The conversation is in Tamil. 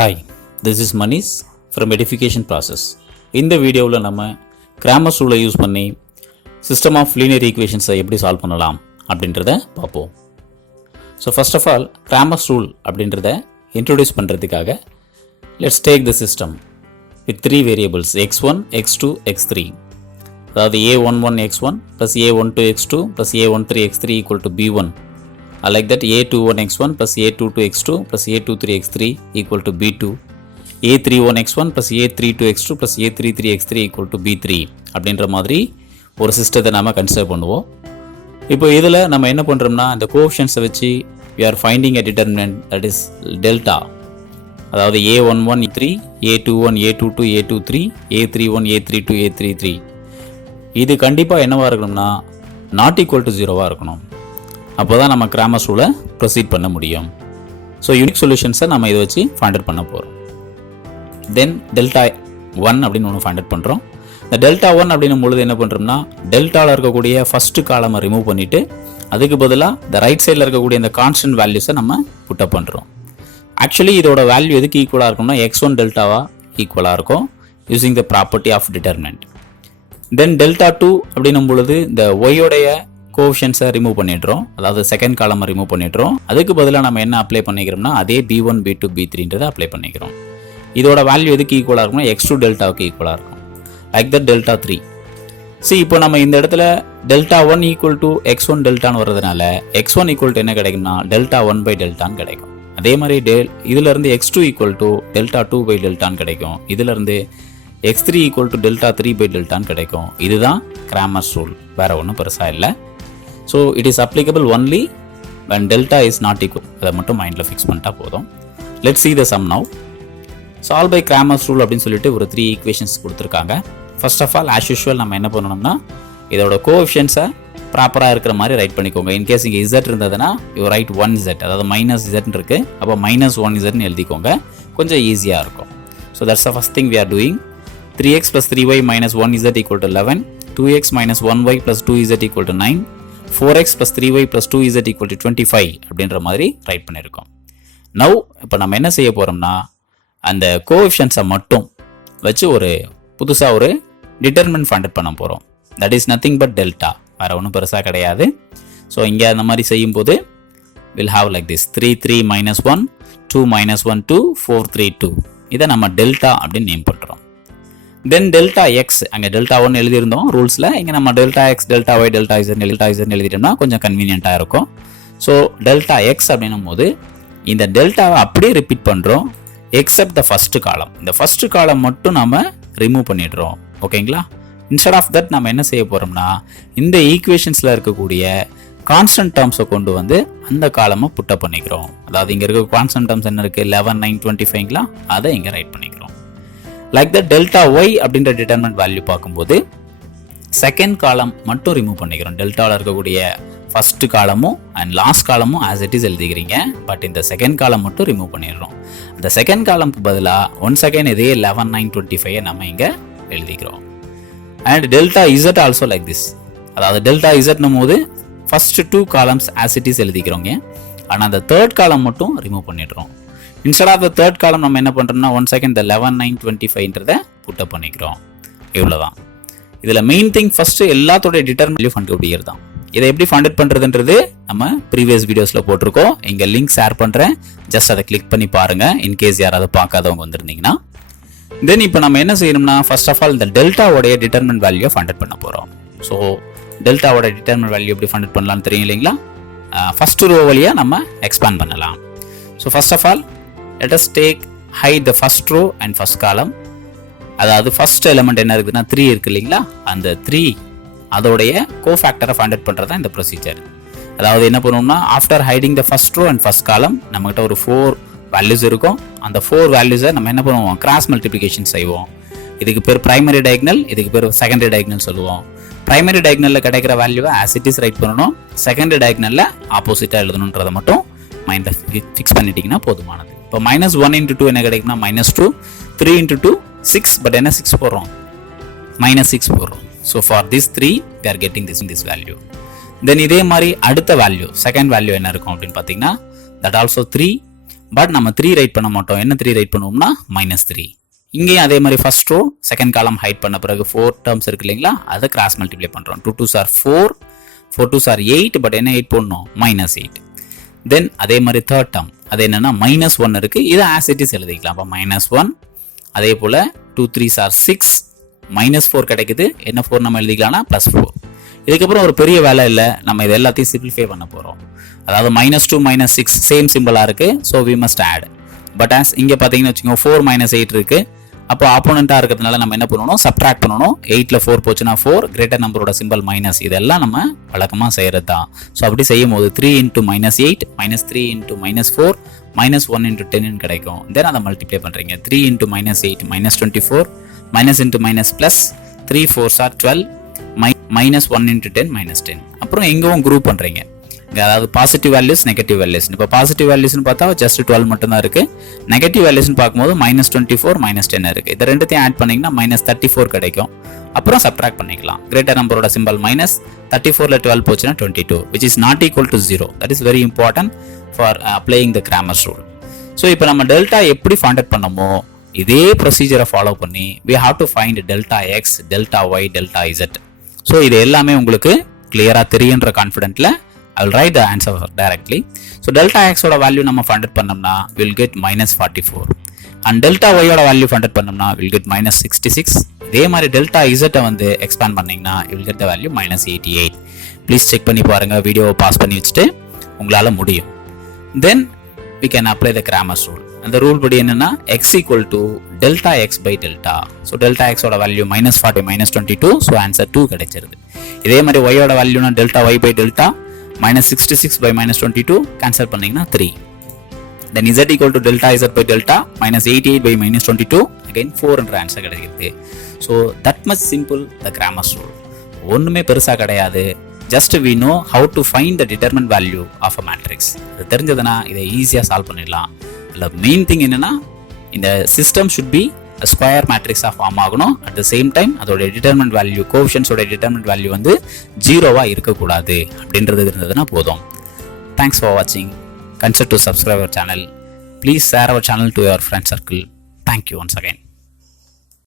Hi, this is Manish from Edification Process. இந்த வீடியோவில் நம்ம Cramer ரூலை யூஸ் பண்ணி சிஸ்டம் ஆஃப் லீனியர் ஈக்குவேஷன்ஸை எப்படி சால்வ் பண்ணலாம் அப்படின்றத பார்ப்போம். So first of all Cramer rule அப்படின்றத இன்ட்ரோடியூஸ் பண்ணுறதுக்காக let's take the system with 3 variables x1, x2, x3. அதாவது a11 x1 plus a12 x2 plus a13 x3 equal to b1. Like that a21 x1 plus a22 x2 plus a23 x3 equal to b2, a31 x1 plus a32 x2 plus a33 x3 equal to b3 அப்படின்ற மாதிரி ஒரு சிஸ்டத்தை நாம கன்சிடர் பண்ணுவோம். இப்போ இதில் நம்ம என்ன பண்ணுறோம்னா இந்த கோஎஃபிஷியன்ட்ஸை வச்சு we are finding a determinant that is delta. அதாவது a11 a3, a21 a22 a23, a31 a32 a33. இது கண்டிப்பாக என்னவாக இருக்கணும்னா நாட் ஈக்குவல் டு 0வாக இருக்கணும். அப்போ தான் நம்ம Cramer ரூலை ப்ரொசீட் பண்ண முடியும். ஸோ யூனிக் சொல்யூஷன்ஸை நம்ம இதை வச்சு ஃபைண்ட் அவுட் பண்ண போகிறோம். தென் டெல்டா 1 அப்படின்னு ஒன்று ஃபைண்ட் அவுட் பண்ணுறோம். இந்த டெல்டா 1 அப்படின்னும் பொழுது என்ன பண்ணுறோம்னா டெல்டாவில் இருக்கக்கூடிய ஃபஸ்ட்டு காலமை ரிமூவ் பண்ணிவிட்டு அதுக்கு பதிலாக இந்த ரைட் சைடில் இருக்கக்கூடிய இந்த கான்ஸ்டன்ட் வேல்யூஸை நம்ம புட்டப் பண்ணுறோம். ஆக்சுவலி இதோட வேல்யூ எதுக்கு ஈக்குவலாக இருக்கும்னா x1 டெல்டாவாக ஈக்குவலாக இருக்கும் using the property of determinant. Then delta 2 அப்படின்னும் பொழுது இந்த ஒய்யோடைய கோஎஃபிஷியன்ட்ஸை ரிமூவ் பண்ணிடுறோம். அதாவது செகண்ட் காலமை ரிமூவ் பண்ணிடுறோம். அதுக்கு பதிலாக நம்ம என்ன அப்ளை பண்ணிக்கிறோம்னா அதே b1 b2 b3ன்றதை அப்ளை பண்ணிக்கிறோம். இதோட வேல்யூ எதுக்கு ஈக்குவலாக இருக்கும்னா x2 டெல்டாவுக்கு ஈக்குவலாக இருக்கும். Like that delta 3. இப்போ நம்ம இந்த இடத்துல டெல்டா 1 ஈக்குவல் டு x1 டெல்டான்னு வர்றதுனால x1 ஈக்குவல் டு என்ன கிடைக்கும்னா டெல்டா 1 பை டெல்டான்னு கிடைக்கும். அதே மாதிரி இதிலிருந்து x2 equal to delta 2 by டெல்டான்னு கிடைக்கும். இதிலிருந்து x3 equal to delta 3 by டெல்டான்னு கிடைக்கும். இதுதான் Cramer ரூல், வேற ஒன்றும் பெருசாக இல்லை. So it is applicable only when delta is not equal. அதை மட்டும் மைண்டில் ஃபிக்ஸ் பண்ணிட்டா போதும். Let's see the sum now. Solve by Cramer rule அப்படின்னு சொல்லிட்டு ஒரு 3 ஈக்குவேஷன்ஸ் கொடுத்துருக்காங்க. First of all as usual நம்ம என்ன பண்ணணும்னா இதோட கோஎஃபிஷியன்ட்ஸை ப்ராப்பராக இருக்கிற மாதிரி ரைட் பண்ணிக்கோங்க. இன்கேஸ் இங்கே z இருந்ததுன்னா யூ ரைட் 1z, அதாவது -z இருக்கு, அப்போ -1zன்னு எழுதிக்கோங்க, கொஞ்சம் ஈஸியாக இருக்கும். So that's the first thing we are doing. 3x plus 3y minus 1z equal to 11, 2x minus 1y plus 2z equal to 9, 4x plus 3y plus 2z equal to 25 அப்படின்ற மாதிரி ரைட் பண்ணியிருக்கோம். நவ் இப்போ நம்ம என்ன செய்ய போகிறோம்னா அந்த கோஎஃபிஷியன்ட்ஸை மட்டும் வச்சு புதுசாக ஒரு டிட்டர்மினன்ட் ஃபைண்ட் அவுட் பண்ண போகிறோம். That is nothing but delta, வேறு ஒன்றும் பெருசாக கிடையாது. ஸோ இங்கே அந்த மாதிரி செய்யும்போது வில் ஹாவ் லைக் திஸ் 3 3 -1 2 -1 2 4 3 2. இதை நம்ம டெல்டா அப்படின்னு நேம் பண்ணுறோம். தென் டெல்டா எக்ஸ், அங்கே டெல்டா 1 எழுதியிருந்தோம் ரூல்ஸில், இங்கே நம்ம delta X delta Y delta Z எழுதிட்டோம்னா கொஞ்சம் கன்வீனியண்ட்டாக இருக்கும். ஸோ டெல்டா எக்ஸ் அப்படின்னும் போது இந்த டெல்டாவை அப்படியே ரிப்பீட் பண்ணுறோம் எக்ஸப்ட் த ஃபர்ஸ்ட் காலம். இந்த ஃபர்ஸ்ட் காலம் மட்டும் நம்ம ரிமூவ் பண்ணிடுறோம். ஓகேங்களா? இன்ஸ்டெட் ஆஃப் தட் நம்ம என்ன செய்ய போகிறோம்னா இந்த ஈக்குவேஷன்ஸில் இருக்கக்கூடிய கான்ஸ்டன்ட் டேர்ம்ஸை கொண்டு வந்து அந்த காலமை புட்டப் பண்ணிக்கிறோம். அதாவது இங்கே இருக்க கான்ஸ்டன்ட் டேர்ம்ஸ் என்ன இருக்குது 11 9 25ங்களா, அதை இங்கே ரைட் பண்ணிக்கிறோம். லைக் த டெல்டா ஒய் அப்படின்ற டிட்டர்மினன்ட் வேல்யூ பார்க்கும்போது செகண்ட் காலம் மட்டும் ரிமூவ் பண்ணிக்கிறோம். டெல்டாவில் இருக்கக்கூடிய ஃபர்ஸ்ட் காலமும் அண்ட் லாஸ்ட் காலமும் ஆஸ் இட் இஸ் எழுதிக்கிறீங்க. பட் இந்த செகண்ட் காலம் மட்டும் ரிமூவ் பண்ணிடுறோம். அந்த செகண்ட் காலமுக்கு பதிலாக ஒன்ஸ் அகைன் இதே 11 9 25 நம்ம இங்கே எழுதிக்கிறோம். And delta Z also like this. அதாவது டெல்டா இசட்னும் போது first 2 columns as it is எழுதிக்கிறோங்க. ஆனால் அந்த தேர்ட் காலம் மட்டும் ரிமூவ் பண்ணிடுறோம். இன்ஸ்டெட் ஆஃப் த தேர்ட் காலம் நம்ம என்ன பண்ணுறோம்னா ஒன் செகண்ட் இந்த 11 9 25ன்றதை புட்டப் பண்ணிக்கிறோம். இவ்வளோதான். இதில் மெயின் திங் ஃபர்ஸ்ட் எல்லாத்தோடைய டிட்டர்மினன்ட் ஃபண்ட் அவுட் தான். இதை எப்படி ஃபண்ட் அவுட் பண்ணுறதுன்றது நம்ம ப்ரீவியஸ் வீடியோஸில் போட்டிருக்கோம். இங்கே லிங்க் ஷேர் பண்ணுறேன், ஜஸ்ட் அதை கிளிக் பண்ணி பாருங்கள் இன்கேஸ் யாராவது பார்க்காதவங்க வந்திருந்தீங்கன்னா. தென் இப்போ நம்ம என்ன செய்யணும்னா ஃபர்ஸ்ட் ஆஃப் ஆல் இந்த டெல்டாவோடைய டிட்டர்மினன்ட் வேல்யூ ஃபண்ட் அவுட் பண்ண போகிறோம். ஸோ டெல்டாவோட டிட்டர்மினன்ட் வேல்யூ எப்படி ஃபண்ட் அவுட் பண்ணலாம்னு தெரியும் இல்லைங்களா? ஃபர்ஸ்ட் ரோ வழியாக நம்ம எக்ஸ்பேண்ட் பண்ணலாம். So first of all let us take hide the first row and first column. அதாவது ஃபர்ஸ்ட் எலிமெண்ட் என்ன இருக்குதுன்னா 3 இருக்கு இல்லைங்களா, அந்த 3 அதோடைய கோஃபேக்டரை ஃபைண்ட் அவுட் பண்ணுறது தான் இந்த ப்ரொசீஜர். அதாவது என்ன பண்ணுவோம்னா after hiding the first row and first column நம்மகிட்ட ஒரு 4 வேல்யூஸ் இருக்கும். அந்த 4 வேல்யூஸை நம்ம என்ன பண்ணுவோம் கிராஸ் மல்டிப்ளிகேஷன் செய்வோம். இதுக்கு பேர் பிரைமரி டயக்னல், இதுக்கு பேர் செகண்டரி டயக்னல் சொல்லுவோம். பிரைமரி டயக்னலில் கிடைக்கிற வேல்யூவை ஆஸ் இட் இஸ் ரைட் பண்ணணும். செகண்டரி டயக்னலில் ஆப்போசிட்டாக எழுதணுன்றதை மட்டும் மைண்டில் ஃபிக்ஸ் பண்ணிட்டீங்கன்னா போதுமானது. இப்போ -1 × 2 என்ன கிடைக்கும்னா -2, 3 × 2 6, பட் என்ன 6 போடுறோம் -6 போடுறோம். So for this 3 we are getting this value. தென் இதே மாதிரி அடுத்த வேல்யூ செகண்ட் வேல்யூ என்ன இருக்கும் அப்படின்னு பார்த்தீங்கன்னா தட் ஆல்சோ 3 பட் நம்ம 3 ரைட் பண்ண மாட்டோம். என்ன 3 ரைட் பண்ணுவோம்னா -3. இங்கேயும் அதே மாதிரி first row second column hide பண்ண பிறகு 4 டேர்ம்ஸ் இருக்கு இல்லைங்களா, அதை கிராஸ் மல்டிப்ளை பண்ணுறோம். 2 2s are 4, 4 2s are 8, but என்ன 8 போடணும் -8. தென் அதே மாதிரி தேர்ட் டேர்ம் அது என்னன்னா -1 இருக்குது, இதை ஆஸ் இட் இஸ் எழுதிக்கலாம். அப்போ -1, அதே போல் 2 3s are 6, -4 கிடைக்குது, என்ன 4 நம்ம எழுதிக்கலாம்னா +4. இதுக்கப்புறம் ஒரு பெரிய வேலை இல்லை, நம்ம இது எல்லாத்தையும் சிம்பிளிஃபை பண்ண போகிறோம். அதாவது -2 -6 சேம் சிம்பிளாக இருக்குது, so we must add. But as இங்கே பார்த்தீங்கன்னு வச்சுக்கோங்க 4 -8 இருக்குது, அப்போ ஆப்போனண்ட்டாக இருக்கிறதுனால நம்ம என்ன பண்ணணும், சப்ட்ராக்ட் பண்ணணும். 8ல் 4 போச்சுன்னா 4, கிரேட்டர் நம்பரோட சிம்பிள் மைனஸ், இதெல்லாம் நம்ம வழக்கமாக செய்கிறது தான். ஸோ அப்படி செய்யும் போது 3 × -8 -3 × -4 -1 × 10 கிடைக்கும். தென் அதை மல்டிப்ளை பண்ணுறீங்க. 3 × -8 -24, -× +, 3 4s are 12, -1 × 10 -10. அப்புறம் எங்கவும் குரூப் பண்ணுறீங்க. அதாவது பாசிட்டிவ் வேல்யூஸ் நெகட்டிவ் வேல்யூஸ். இப்போ பாசிட்டிவ் வேல்யூஸ்னு பார்த்தா ஜஸ்ட் 12 மட்டும் தான் இருக்குது. நெகட்டிவ் வேல்யூஸ்னு பார்க்கும்போது -24 -10 இருக்குது. இதை ரெண்டுத்தையும் ஆட் பண்ணிங்கன்னா -34 கிடைக்கும். அப்புறம் சப்ட்ராக்ட் பண்ணிக்கலாம். கிரேட்டர் நம்பரோட சிம்பிள் மைனஸ், 34ல் 12 போச்சுன்னா 22, which is not equal to 0. That is very important for applying the Cramer's rule. So இப்போ நம்ம டெல்டா எப்படி ஃபைண்ட் அவுட் பண்ணமோ இதே ப்ரொசீஜரை ஃபாலோ பண்ணி we have to find delta X, delta Y, delta z. ஸோ இது எல்லாமே உங்களுக்கு கிளியராக தெரியுன்ற கான்ஃபிடென்ட்ல I will write the answer directly. So delta x ஓட வேல்யூ நம்ம find out பண்ணோம்னா we'll get -44, and delta y ஓட வேல்யூ find out பண்ணோம்னா we'll get -66. இதே மாதிரி delta z வந்து எக்ஸ்பேண்ட் பண்ணீங்கன்னா you will get the value -88. Please check பண்ணி பாருங்க, வீடியோவை பாஸ் பண்ணி வச்சுட்டு உங்களால் முடியும். Then we can apply the Cramer's rule. அந்த ரூல் படி என்னன்னா x equal to delta x by delta. So delta x ஓட வேல்யூ -40 -22, ஸோ ஆன்சர் 2 கிடைச்சிருது. இதே மாதிரி y ஓட வேல்யூனா delta y by delta -66 by -22 cancel பண்ணீங்கன்னா 3. Then z equal to delta z by delta -88 by -22, again 4 என்ற ஆன்சர் கிடைக்குது. So that much simple the Cramer's rule. ஒன்றுமே பெருசாக கிடையாது. Just we know how to find the determinant value of a matrix. இது தெரிஞ்சதுன்னா இதை ஈஸியாக சால்வ் பண்ணிடலாம். இல்லை மெயின் திங் என்னன்னா இந்த சிஸ்டம் should be ஸ்கொயர் மேட்ரிக்ஸாக ஃபார்ம் ஆகணும். அட் த சேம் டைம் அதோட டிட்டர்மினன்ட் வேல்யூ, கோஎஃபிஷியன்ட்ஸோட டிட்டர்மினன்ட் வேல்யூ வந்து 0வாக இருக்கக்கூடாது அப்படின்றது இருந்ததுன்னா போதும். தேங்க்ஸ் ஃபார் வாட்சிங். Consider to subscribe our channel. Please share our channel to your friend circle. Thank you once again.